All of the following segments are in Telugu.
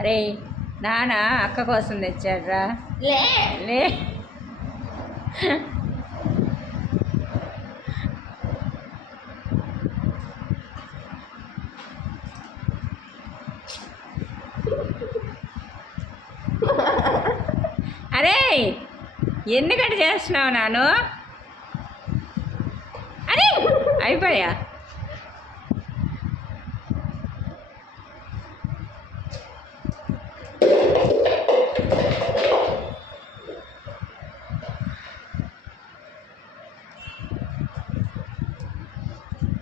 అరే నాన్న అక్క కోసం తెచ్చాడ్రా. లే. అరే ఎందుకటి చేస్తున్నావు నాను? అరే అయిపోయా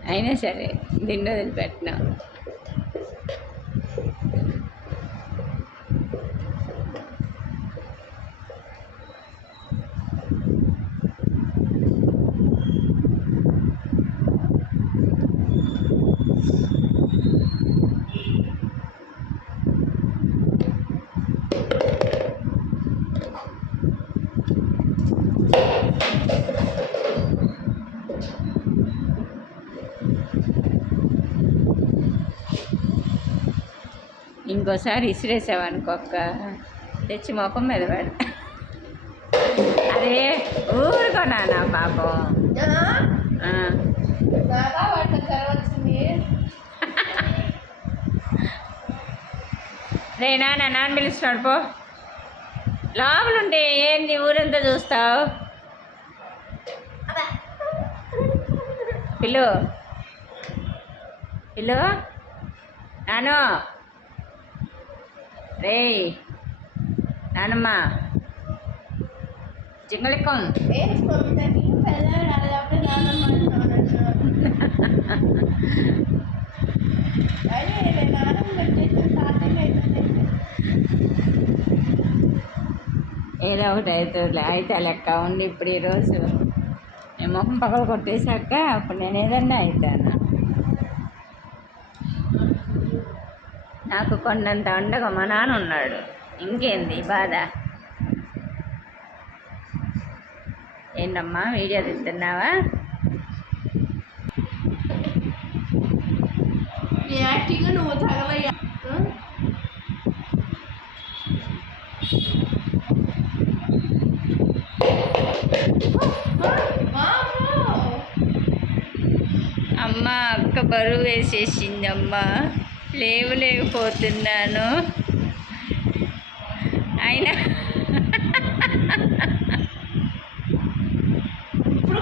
అయినా సరే దిండు వదిలిపెట్టినా. ఇంకోసారి ఇసిరేసావనుకోక తెచ్చి ముఖం మీద పెడ. అదే ఊరుకోనా పాపం. ఆ, రే నాన్న నాన్న పిలుస్తున్నాడు పో. లోపలుంటే ఏంది ఊరంతా చూస్తావు? పిల్లు పిల్లు నాను. పెట్టేసి తాతయ్య అయిపోయింది ఏదో ఒకటి అవుతుంది అయితే లెక్క ఉండి ఇప్పుడు ఈరోజు నేను ముఖం పగలు కొట్టేశాక అప్పుడు నేను ఏదన్నా అవుతాను నాకు కొండంత ఉండగా మా నాన్న ఉన్నాడు. ఇంకేంది బాధ? ఏంటమ్మా వీడియో తీస్తున్నావా? యాక్టింగ్ నువ్వు తగలయ్యా. అమ్మ అక్క బరువు వేసేసిందమ్మా. లేవు లేకపోతున్నాను అయినా ఇప్పుడు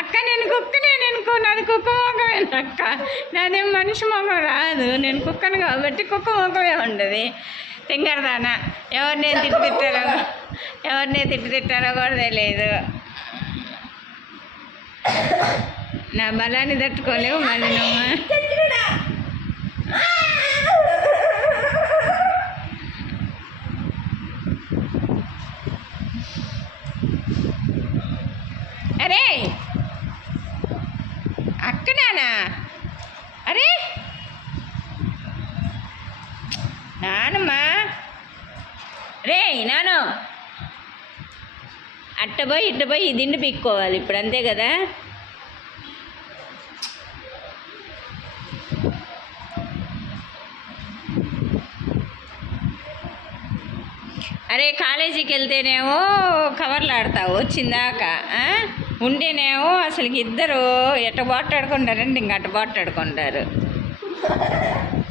అక్క నేను కుక్కనే నేను నాది కుక్క మొఖమే అక్క. నాదేం మనిషి మొఖం రాదు నేను కుక్కను కాబట్టి కుక్క మొఖమే ఉండదు. తింగరదానా. ఎవరినే తిట్టి తిట్టారో ఎవరినే తిట్టి తిట్టారో కూడా తెలియదు. నా బలాన్ని తట్టుకోలేవు మళ్ళీ నువ్వు అరే అక్కడానా అరే! నానమ్మా! రే నాను! అట్ట పోయి ఇట్ట పోయి దిండు పీక్కోవాలి ఇప్పుడు అంతే కదా? అరే కాలేజీకి వెళ్తేనేమో కవర్లు ఆడతావు వచ్చిందాక ఉండేనేమో అసలు ఇద్దరు ఎట్ట బాట్లాడుకుంటారండి ఇంక అట్ట బాట్లాడుకుంటారు